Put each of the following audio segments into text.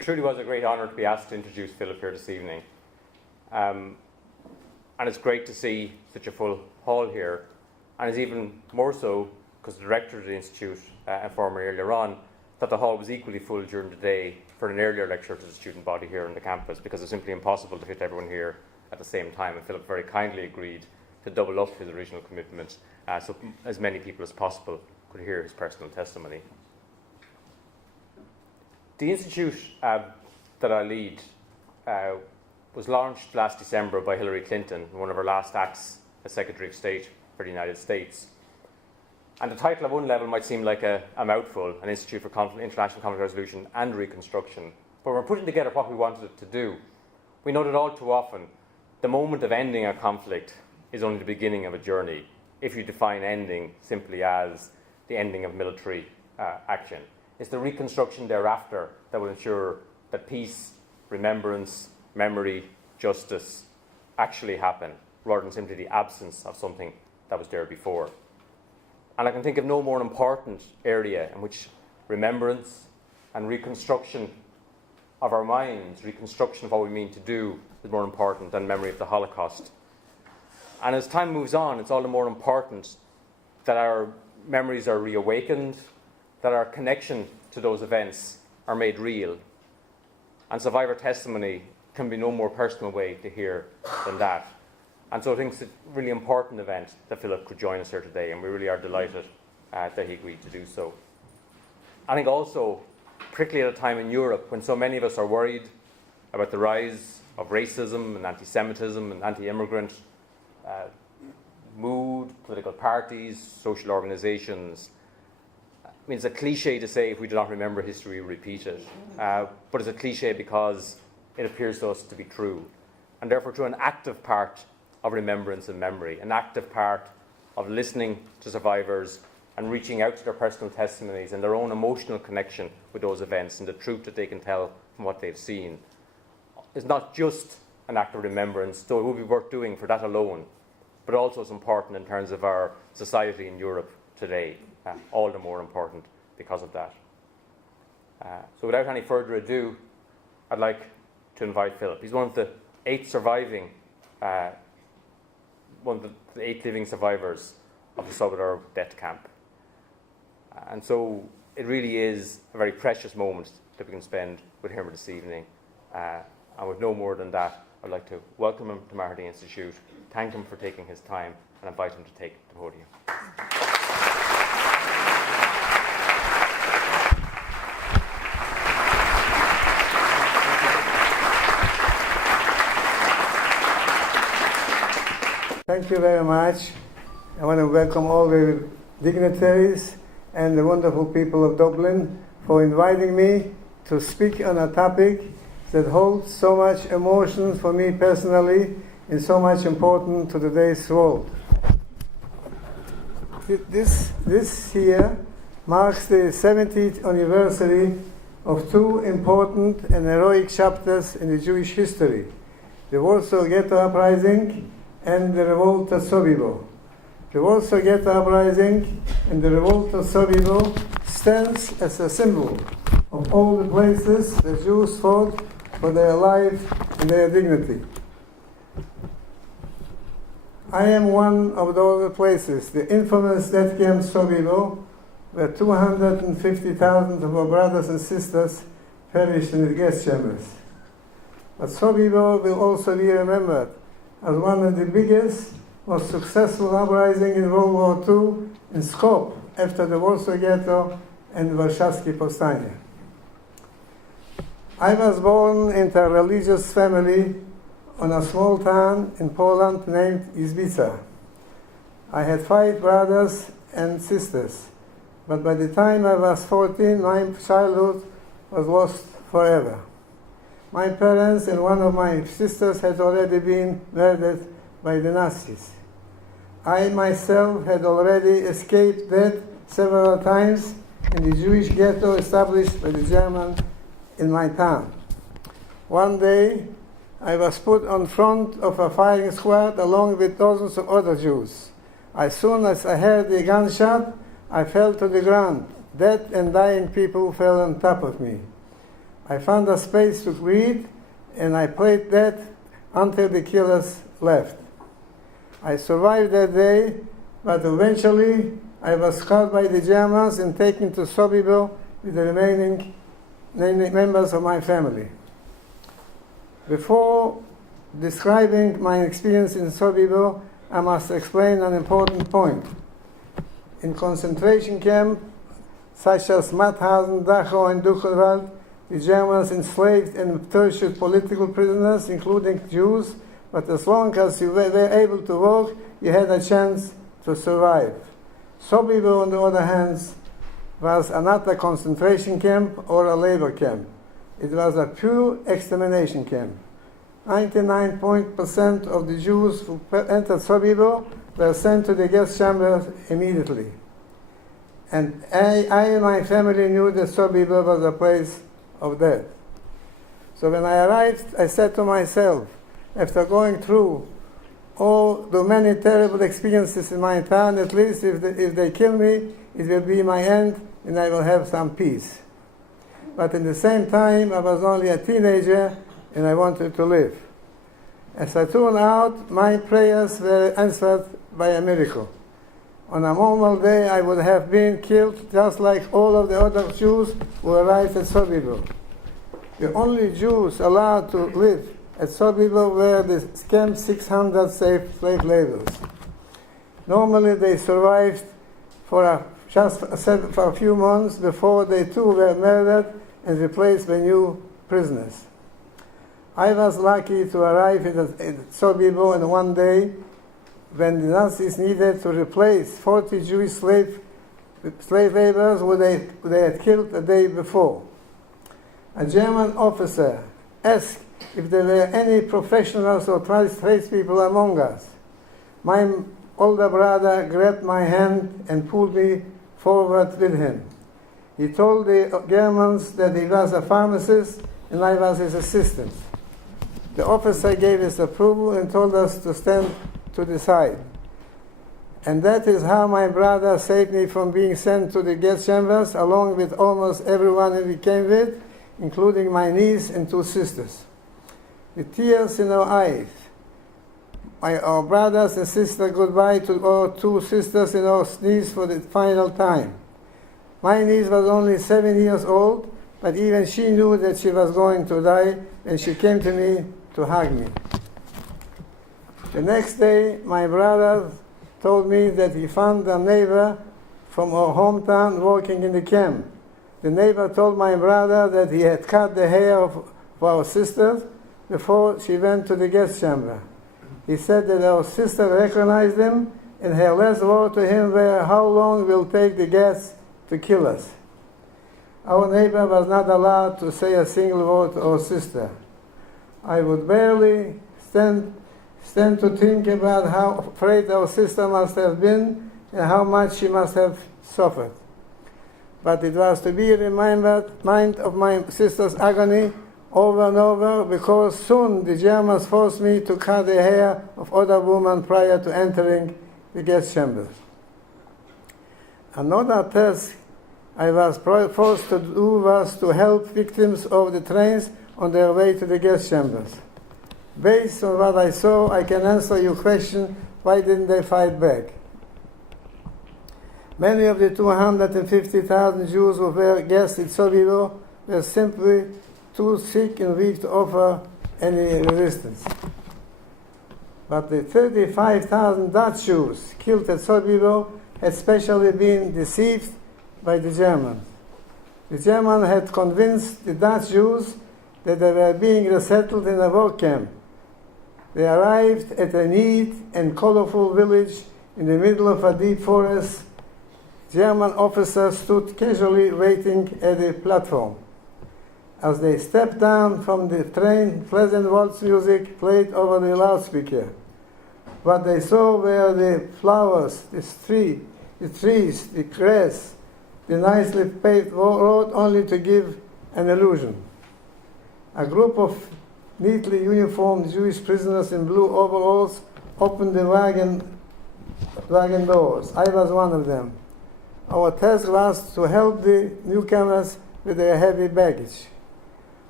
it truly was a great honour to be asked to introduce Philip here this evening. And it's great to see such a full hall here. And it's even more so because the director of the Institute informed me earlier on that the hall was equally full during the day for an earlier lecture to the student body here on the campus, because it's simply impossible to fit everyone here at the same time. And Philip very kindly agreed to double up his original commitment so as many people as possible could hear his personal testimony. The Institute that I lead was launched last December by Hillary Clinton in one of her last acts as Secretary of State for the United States. And the title at one level might seem like a mouthful, an Institute for International Conflict Resolution and Reconstruction. But when we're putting together what we wanted it to do, we know that all too often the moment of ending a conflict is only the beginning of a journey, if you define ending simply as the ending of military action. It's the reconstruction thereafter that will ensure that peace, remembrance, memory, justice actually happen, rather than simply the absence of something that was there before. And I can think of no more important area in which remembrance and reconstruction of our minds, reconstruction of what we mean to do, is more important than memory of the Holocaust. And as time moves on, it's all the more important that our memories are reawakened, that our connection to those events are made real. And survivor testimony can be no more personal way to hear than that. And so I think it's a really important event that Philip could join us here today, and we really are delighted that he agreed to do so. I think also, particularly at a time in Europe when so many of us are worried about the rise of racism and anti-Semitism and anti-immigrant mood, political parties, social organisations. I mean, it's a cliche to say if we do not remember history, we repeat it. But it's a cliche because it appears to us to be true. And therefore, through an active part of remembrance and memory, an active part of listening to survivors and reaching out to their personal testimonies and their own emotional connection with those events and the truth that they can tell from what they've seen, is not just an act of remembrance, though it would be worth doing for that alone, but also it's important in terms of our society in Europe today, all the more important because of that. So without any further ado, I'd like to invite Philip. He's one of the 8 surviving one of the 8 living survivors of the Sobibor death camp. And so it really is a very precious moment that we can spend with him this evening. And with no more than that, I'd like to welcome him to Mahardie Institute, thank him for taking his time, and invite him to take the podium. Thank you very much. I want to welcome all the dignitaries and the wonderful people of Dublin for inviting me to speak on a topic that holds so much emotion for me personally and so much important to today's world. This year marks the 70th anniversary of 2 important and heroic chapters in the Jewish history, the Warsaw Ghetto Uprising and the revolt at Sobibor. The Warsaw Ghetto Uprising and the revolt at Sobibor stands as a symbol of all the places the Jews fought for their life and their dignity. I am one of those places, the infamous death camp Sobibor, where 250,000 of our brothers and sisters perished in the gas chambers. But Sobibor will also be remembered as one of the biggest, most successful uprising in World War II in scope after the Warsaw Ghetto and Warszawskie Powstanie. I was born into a religious family on a small town in Poland named Izbica. I had 5 brothers and sisters, but by the time I was 14, my childhood was lost forever. My parents and one of my sisters had already been murdered by the Nazis. I myself had already escaped death several times in the Jewish ghetto established by the Germans in my town. One day, I was put on front of a firing squad along with dozens of other Jews. As soon as I heard the gunshot, I fell to the ground. Dead and dying people fell on top of me. I found a space to read, and I played that until the killers left. I survived that day, but eventually I was caught by the Germans and taken to Sobibor with the remaining members of my family. Before describing my experience in Sobibor, I must explain an important point. In concentration camps such as Mauthausen, Dachau, and Buchenwald, the Germans enslaved and tortured political prisoners, including Jews, but as long as you were able to work, you had a chance to survive. Sobibor, on the other hand, was not a concentration camp or a labor camp. It was a pure extermination camp. 99% of the Jews who entered Sobibor were sent to the gas chambers immediately. And I and my family knew that Sobibor was a place of death. So when I arrived, I said to myself, after going through all the many terrible experiences in my town, at least if they kill me, it will be my end and I will have some peace. But at the same time, I was only a teenager and I wanted to live. As I turned out, my prayers were answered by a miracle. On a normal day, I would have been killed just like all of the other Jews who arrived at Sobibor. The only Jews allowed to live at Sobibor were the camp 600 slave laborers. Normally, they survived for a few months before they too were murdered and replaced by new prisoners. I was lucky to arrive at Sobibor on one day when the Nazis needed to replace 40 Jewish slave laborers who they had killed the day before. A German officer asked if there were any professionals or tradespeople among us. My older brother grabbed my hand and pulled me forward with him. He told the Germans that he was a pharmacist and I was his assistant. The officer gave his approval and told us to stand to the side. And that is how my brother saved me from being sent to the gas chambers, along with almost everyone he came with, including my niece and two sisters. With tears in our eyes, our brothers and sisters goodbye to our two sisters and our niece for the final time. My niece was only 7 years old, but even she knew that she was going to die, and she came to me to hug me. The next day, my brother told me that he found a neighbor from our hometown working in the camp. The neighbor told my brother that he had cut the hair of our sister before she went to the gas chamber. He said that our sister recognized him, and her last word to him were, "How long will take the gas to kill us?" Our neighbor was not allowed to say a single word to our sister. I would barely stand to think about how afraid our sister must have been and how much she must have suffered. But it was to be reminded of my sister's agony over and over, because soon the Germans forced me to cut the hair of other women prior to entering the gas chambers. Another task I was forced to do was to help victims of the trains on their way to the gas chambers. Based on what I saw, I can answer your question, why didn't they fight back? Many of the 250,000 Jews who were gassed in Sobibor were simply too sick and weak to offer any resistance. But the 35,000 Dutch Jews killed at Sobibor had specially been deceived by the Germans. The Germans had convinced the Dutch Jews that they were being resettled in a work camp. They arrived at a neat and colorful village in the middle of a deep forest. German officers stood casually waiting at the platform. As they stepped down from the train, pleasant waltz music played over the loudspeaker. What they saw were the flowers, the trees, the grass, the nicely paved road, only to give an illusion. A group of neatly uniformed Jewish prisoners in blue overalls opened the wagon doors. I was one of them. Our task was to help the newcomers with their heavy baggage.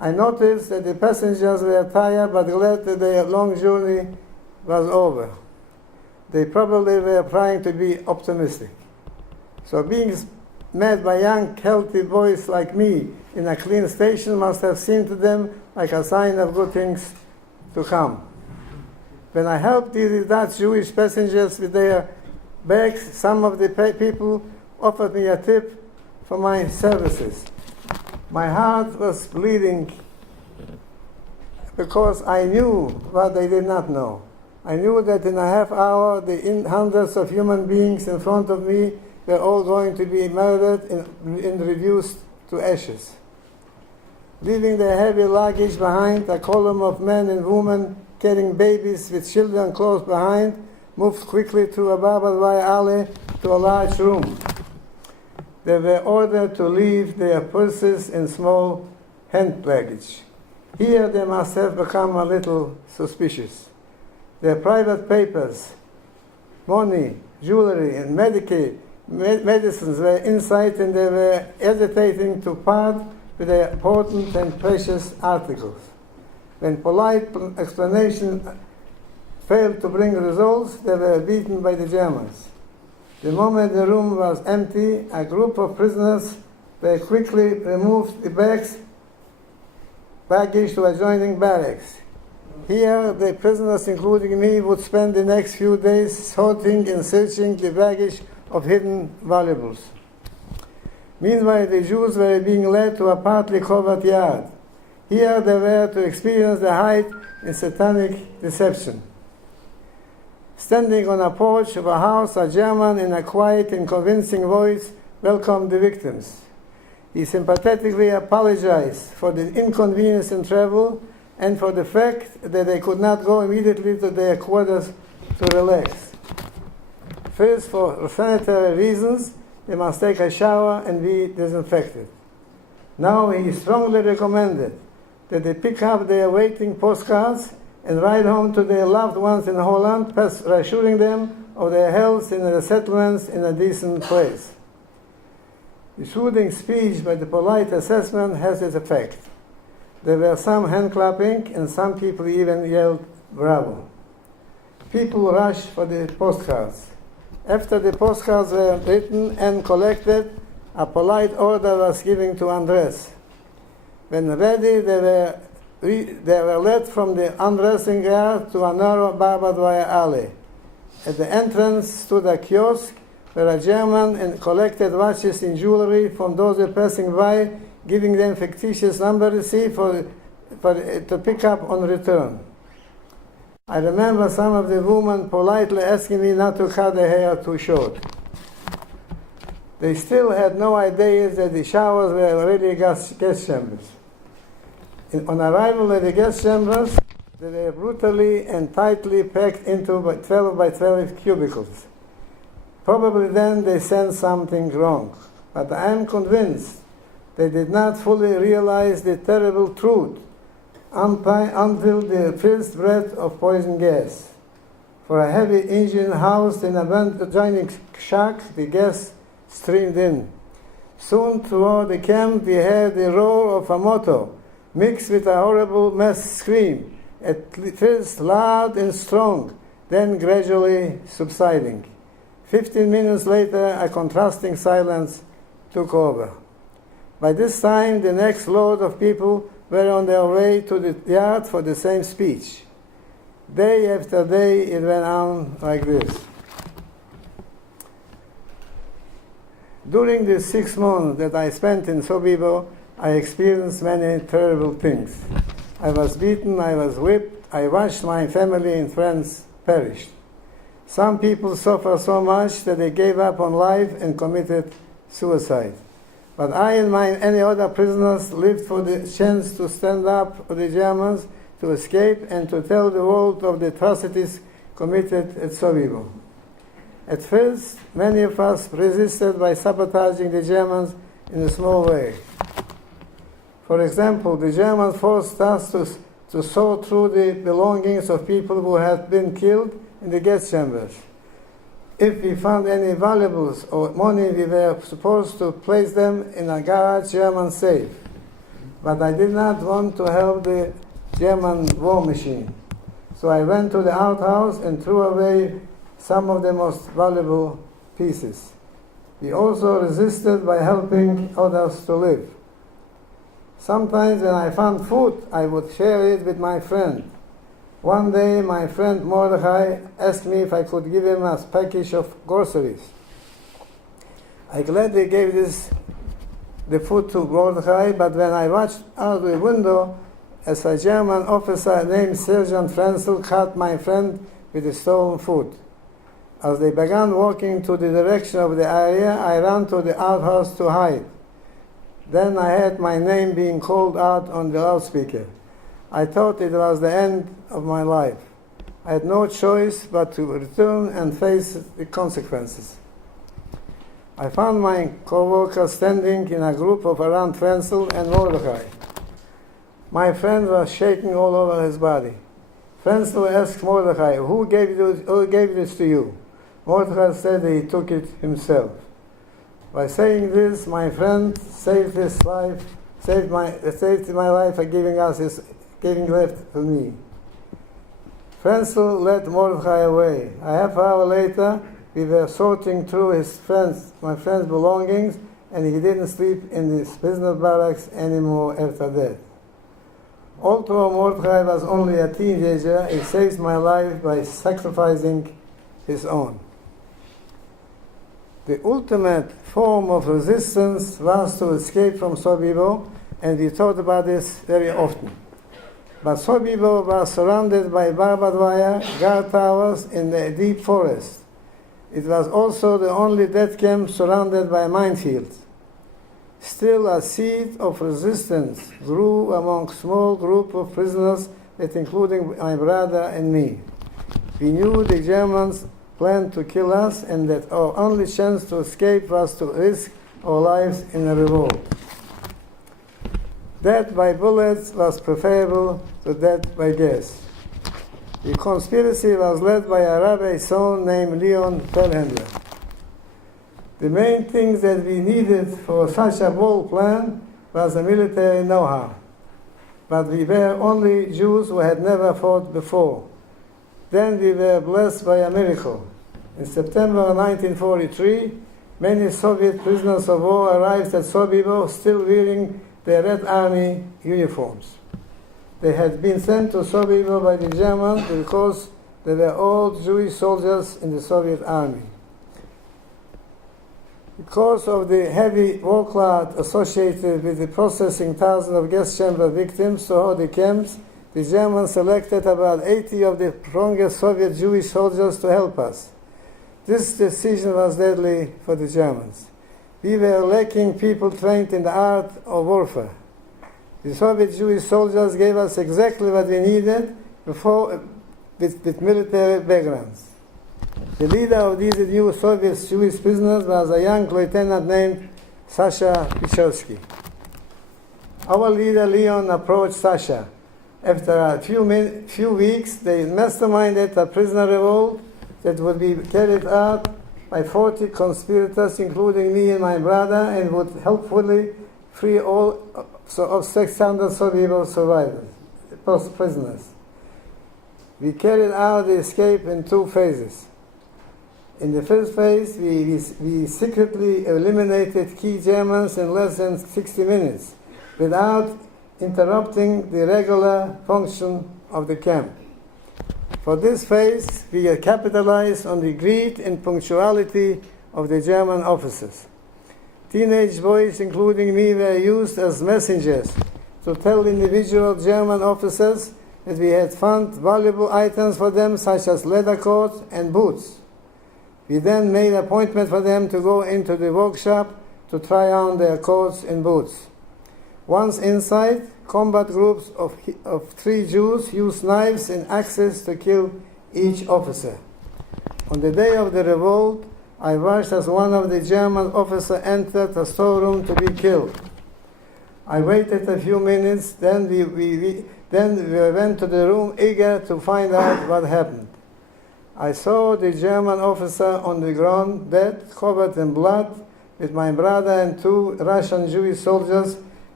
I noticed that the passengers were tired but glad that their long journey was over. They probably were trying to be optimistic. So being met by young, healthy boys like me in a clean station must have seemed to them like a sign of good things to come. When I helped these Dutch Jewish passengers with their bags, some of the people offered me a tip for my services. My heart was bleeding because I knew what they did not know. I knew that in a half hour, the hundreds of human beings in front of me were all going to be murdered and reduced to ashes. Leaving their heavy luggage behind, a column of men and women carrying babies with children close behind moved quickly through a barbed wire alley to a large room. They were ordered to leave their purses and small hand luggage. Here they must have become a little suspicious. Their private papers, money, jewelry, and medicines were inside, and they were hesitating to part with their important and precious articles. When polite explanation failed to bring results, they were beaten by the Germans. The moment the room was empty, a group of prisoners were quickly removed the baggage to adjoining barracks. Here, the prisoners, including me, would spend the next few days sorting and searching the baggage of hidden valuables. Meanwhile, the Jews were being led to a partly covered yard. Here they were to experience the height in satanic deception. Standing on a porch of a house, a German, in a quiet and convincing voice, welcomed the victims. He sympathetically apologized for the inconvenience in travel and for the fact that they could not go immediately to their quarters to relax. First, for sanitary reasons, they must take a shower and be disinfected. Now he strongly recommended that they pick up their waiting postcards and ride home to their loved ones in Holland, assuring them of their health in the settlements in a decent place. The soothing speech by the polite assessment has its effect. There were some hand clapping, and some people even yelled, "Bravo." People rushed for the postcards. After the postcards were written and collected, a polite order was given to undress. When ready, they were led from the undressing yard to a narrow barbed wire alley. At the entrance stood a kiosk where a German and collected watches and jewelry from those passing by, giving them fictitious number receipt to pick up on return. I remember some of the women politely asking me not to cut their hair too short. They still had no idea that the showers were really gas chambers. On arrival at the gas chambers, they were brutally and tightly packed into 12 by 12 cubicles. Probably then they sensed something wrong, but I am convinced they did not fully realize the terrible truth until the first breath of poison gas. For a heavy engine housed in an adjoining shack, the gas streamed in. Soon throughout the camp we heard the roar of a motor, mixed with a horrible mass scream, at first loud and strong, then gradually subsiding. 15 minutes later, a contrasting silence took over. By this time, the next load of people were on their way to the yard for the same speech. Day after day, it went on like this. During the 6 months that I spent in Sobibor, I experienced many terrible things. I was beaten, I was whipped, I watched my family and friends perish. Some people suffered so much that they gave up on life and committed suicide. But I and any other prisoners lived for the chance to stand up for the Germans, to escape, and to tell the world of the atrocities committed at Sobibor. At first, many of us resisted by sabotaging the Germans in a small way. For example, the Germans forced us to sort through the belongings of people who had been killed in the gas chambers. If we found any valuables or money, we were supposed to place them in a garage German safe. but I did not want to help the German war machine. So I went to the outhouse and threw away some of the most valuable pieces. We also resisted by helping others to live. Sometimes when I found food, I would share it with my friend. One day, my friend Mordechai asked me if I could give him a package of groceries. I gladly gave the food to Mordechai, but when I watched out the window, as a German officer named Sergeant Frenzel caught my friend with the stolen food. As they began walking to the direction of the area, I ran to the outhouse to hide. Then I heard my name being called out on the loudspeaker. I thought it was the end of my life. I had no choice but to return and face the consequences. I found my co-workers standing in a group of around Frenzel and Mordechai. My friend was shaking all over his body. Frenzel asked Mordechai, who gave this to you? Mordechai said he took it himself. By saying this, my friend saved his life, saved my life by giving left to me. Frenzel led Mordechai away. A half hour later, we were sorting through my friend's belongings, and he didn't sleep in his prisoner barracks anymore after that. Although Mordechai was only a teenager, he saved my life by sacrificing his own. The ultimate form of resistance was to escape from Sobibor, and we thought about this very often. But Sobibor was surrounded by barbed wire guard towers in the deep forest. It was also the only death camp surrounded by minefields. Still, a seed of resistance grew among a small group of prisoners, that including my brother and me. We knew the Germans planned to kill us, and that our only chance to escape was to risk our lives in a revolt. Death by bullets was preferable to death by gas. The conspiracy was led by a rabbi's son named Leon Feldhandler. The main things that we needed for such a bold plan was the military know-how. But we were only Jews who had never fought before. Then we were blessed by a miracle. In September 1943, many Soviet prisoners of war arrived at Sobibor still wearing their Red Army uniforms. They had been sent to Sobibor by the Germans because they were all Jewish soldiers in the Soviet army. Because of the heavy workload associated with the processing thousands of gas chamber victims to the camps, the Germans selected about 80 of the strongest Soviet Jewish soldiers to help us. This decision was deadly for the Germans. We were lacking people trained in the art of warfare. The Soviet Jewish soldiers gave us exactly what we needed with military backgrounds. The leader of these new Soviet Jewish prisoners was a young lieutenant named Sasha Pechersky. Our leader Leon approached Sasha. After a few weeks, they masterminded a prisoner revolt that would be carried out by 40 conspirators, including me and my brother, and would helpfully free all of 600 Sobibor survivors, prisoners. We carried out the escape in two phases. In the first phase, we secretly eliminated key Germans in less than 60 minutes without interrupting the regular function of the camp. For this phase, we capitalized on the greed and punctuality of the German officers. Teenage boys, including me, were used as messengers to tell individual German officers that we had found valuable items for them, such as leather coats and boots. We then made an appointment for them to go into the workshop to try on their coats and boots. Once inside, combat groups of 3 Jews used knives and axes to kill each officer. On the day of the revolt, I watched as one of the German officers entered a storeroom to be killed. I waited a few minutes, then we went to the room eager to find out what happened. I saw the German officer on the ground, dead, covered in blood, with my brother and 2 Russian Jewish soldiers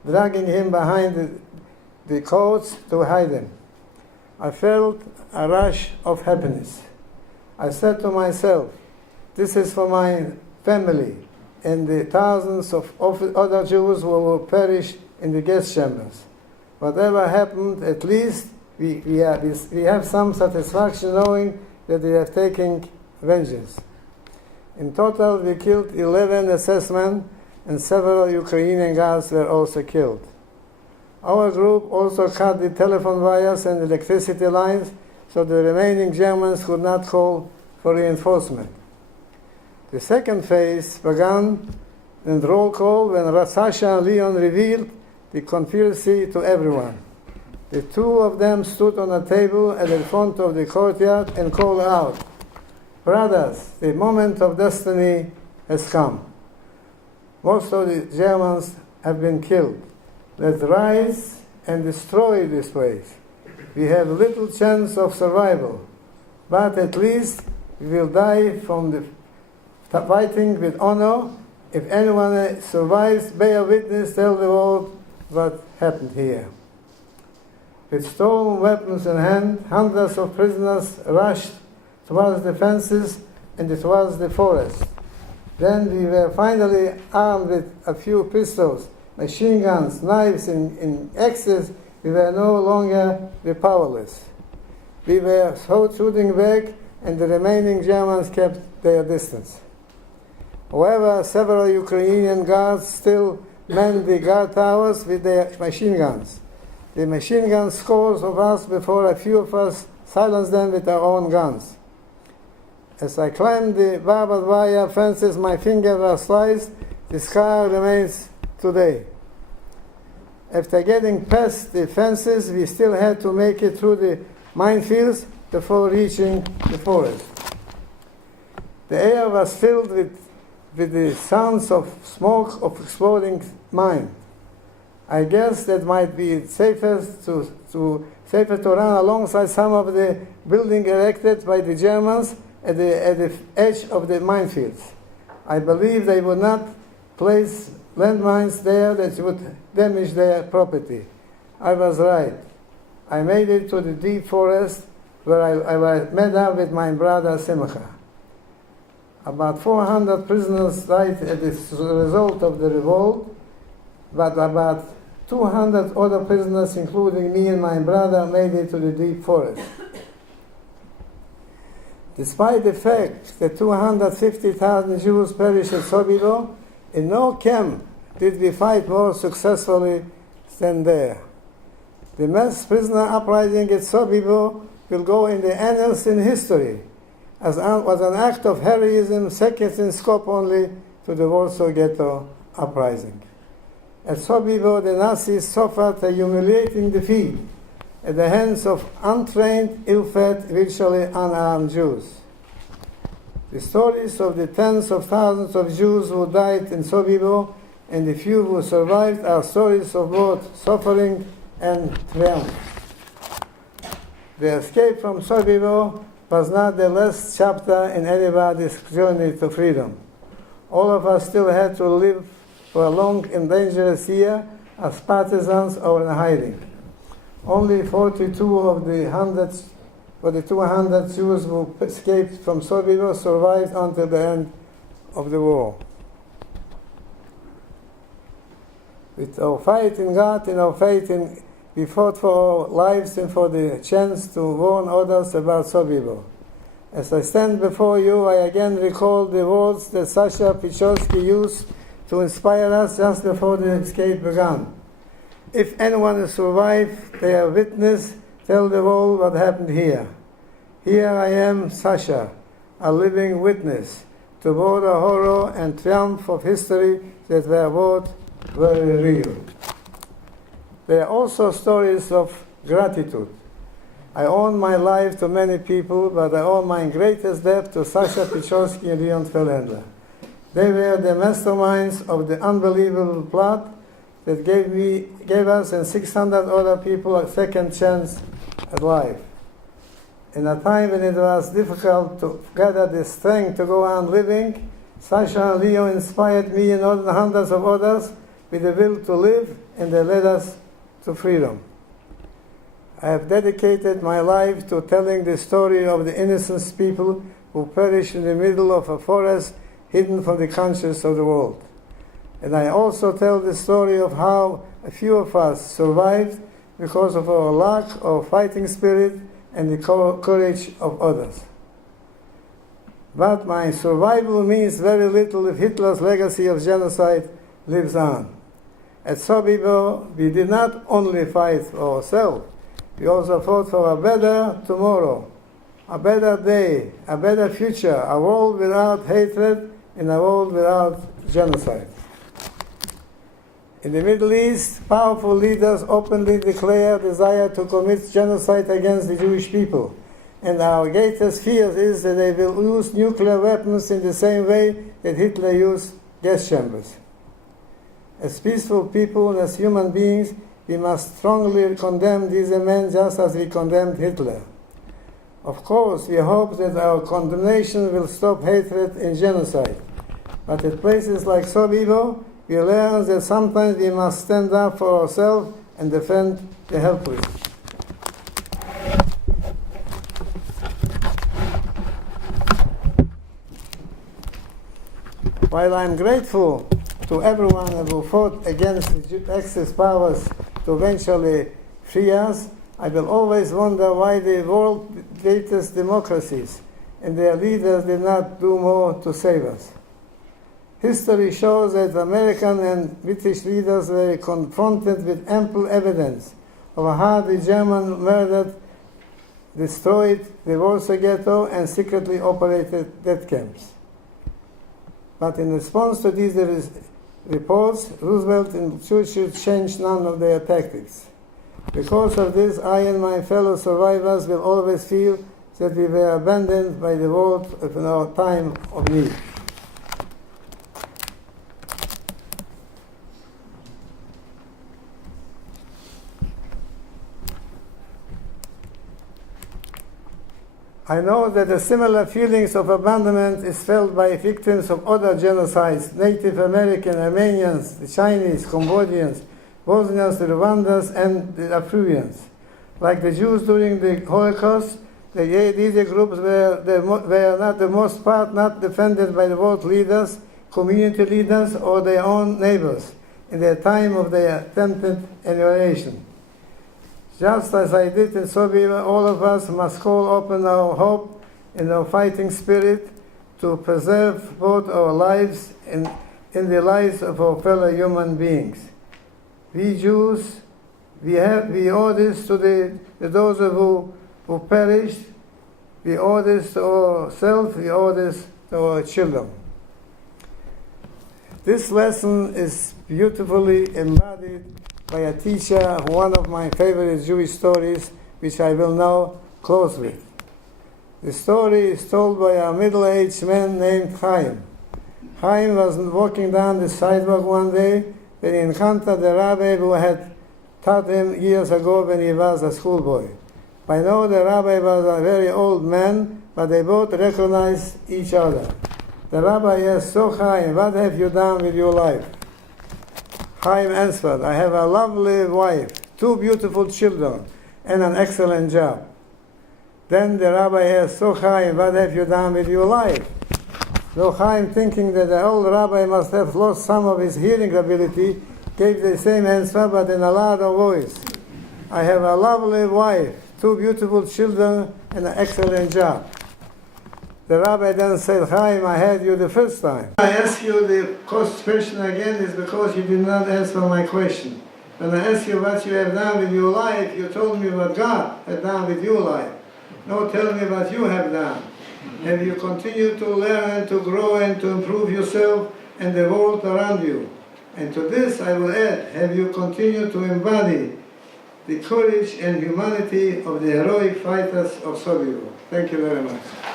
dragging him behind the coats to hide him. I felt a rush of happiness. I said to myself, this is for my family and the thousands of other Jews who will perish in the gas chambers. Whatever happened, at least we have some satisfaction knowing that we have taken vengeance. In total, we killed 11 SS men, and several Ukrainian guards were also killed. Our group also cut the telephone wires and electricity lines so the remaining Germans could not call for reinforcement. The second phase began in roll call when Sasha and Leon revealed the conspiracy to everyone. The two of them stood on a table at the front of the courtyard and called out, "Brothers, the moment of destiny has come. Most of the Germans have been killed. Let's rise and destroy this place. We have little chance of survival, but at least we will die from the fighting with honor. If anyone survives, bear witness, tell the world what happened here." With stolen weapons in hand, hundreds of prisoners rushed towards the fences and towards the forest. Then we were finally armed with a few pistols, machine guns, knives, and axes. We were no longer powerless. We were shooting back, and the remaining Germans kept their distance. However, several Ukrainian guards still manned the guard towers with their machine guns. The machine guns scores of us before a few of us silenced them with our own guns. As I climbed the barbed wire fences, my fingers were sliced. The scar remains today. After getting past the fences, we still had to make it through the minefields before reaching the forest. The air was filled with the sounds of smoke of exploding mine. I guess that might be safer to run alongside some of the buildings erected by the Germans at the edge of the minefields. I believe they would not place landmines there that would damage their property. I was right. I made it to the deep forest where I met up with my brother Simcha. About 400 prisoners died as a result of the revolt, but about 200 other prisoners, including me and my brother, made it to the deep forest. Despite the fact that 250,000 Jews perished at Sobibor, in no camp did we fight more successfully than there. The mass prisoner uprising at Sobibor will go in the annals in history as was an act of heroism second in scope only to the Warsaw Ghetto uprising. At Sobibor, the Nazis suffered a humiliating defeat at the hands of untrained, ill-fed, virtually unarmed Jews. The stories of the tens of thousands of Jews who died in Sobibor and the few who survived are stories of both suffering and triumph. The escape from Sobibor was not the last chapter in anybody's journey to freedom. All of us still had to live for a long and dangerous year as partisans or in hiding. Only 42 of the 200 Jews who escaped from Sobibor survived until the end of the war. With our faith in God and our faith in, we fought for our lives and for the chance to warn others about Sobibor. As I stand before you, I again recall the words that Sasha Pechersky used to inspire us just before the escape began. If anyone has survived, they are witness, tell the world what happened here. Here I am, Sasha, a living witness to both the horror and triumph of history that were both very real. There are also stories of gratitude. I owe my life to many people, but I owe my greatest debt to Sasha Pechersky and Leon Tvellander. They were the masterminds of the unbelievable plot that gave us and 600 other people a second chance at life. In a time when it was difficult to gather the strength to go on living, Sasha and Leo inspired me and hundreds of others with the will to live, and they led us to freedom. I have dedicated my life to telling the story of the innocent people who perished in the middle of a forest hidden from the conscience of the world. And I also tell the story of how a few of us survived because of our lack of fighting spirit and the courage of others. But my survival means very little if Hitler's legacy of genocide lives on. At Sobibor, we did not only fight for ourselves, we also fought for a better tomorrow, a better day, a better future, a world without hatred and a world without genocide. In the Middle East, powerful leaders openly declare desire to commit genocide against the Jewish people. And our greatest fear is that they will use nuclear weapons in the same way that Hitler used gas chambers. As peaceful people and as human beings, we must strongly condemn these men just as we condemned Hitler. Of course, we hope that our condemnation will stop hatred and genocide. But at places like Sobibor, we learn that sometimes we must stand up for ourselves and defend the helpless. While I'm grateful to everyone who fought against the Axis powers to eventually free us, I will always wonder why the world's greatest democracies and their leaders did not do more to save us. History shows that American and British leaders were confronted with ample evidence of how the Germans murdered, destroyed the Warsaw Ghetto, and secretly operated death camps. But in response to these reports, Roosevelt and Churchill changed none of their tactics. Because of this, I and my fellow survivors will always feel that we were abandoned by the world in our time of need. I know that the similar feelings of abandonment is felt by victims of other genocides, Native American, Armenians, the Chinese, Cambodians, Bosnians, the Rwandans, and the Afroians. Like the Jews during the Holocaust, these groups were not the most part not defended by the world leaders, community leaders, or their own neighbors in their time of their attempted annihilation. Just as I did in Sobibor, all of us must call upon our hope and our fighting spirit to preserve both our lives and in the lives of our fellow human beings. We Jews, we owe this to those who perished. We owe this to ourselves. We owe this to our children. This lesson is beautifully embodied by a teacher, one of my favorite Jewish stories, which I will now close with. The story is told by a middle-aged man named Chaim. Chaim was walking down the sidewalk one day when he encountered the rabbi who had taught him years ago when he was a schoolboy. By now the rabbi was a very old man, but they both recognized each other. The rabbi asked, "So Chaim, what have you done with your life?" Chaim answered, "I have a lovely wife, 2 beautiful children, and an excellent job." Then the rabbi asked, "So Chaim, what have you done with your life?" So Chaim, thinking that the old rabbi must have lost some of his hearing ability, gave the same answer, but in a louder voice. "I have a lovely wife, 2 beautiful children, and an excellent job." The rabbi then said, "Chaim, I had you the first time. I ask you the question again is because you did not answer my question. When I asked you what you have done with your life, you told me what God had done with your life. Now tell me what you have done. Have you continued to learn and to grow and to improve yourself and the world around you? And to this I will add, have you continued to embody the courage and humanity of the heroic fighters of Sobibor?" Thank you very much.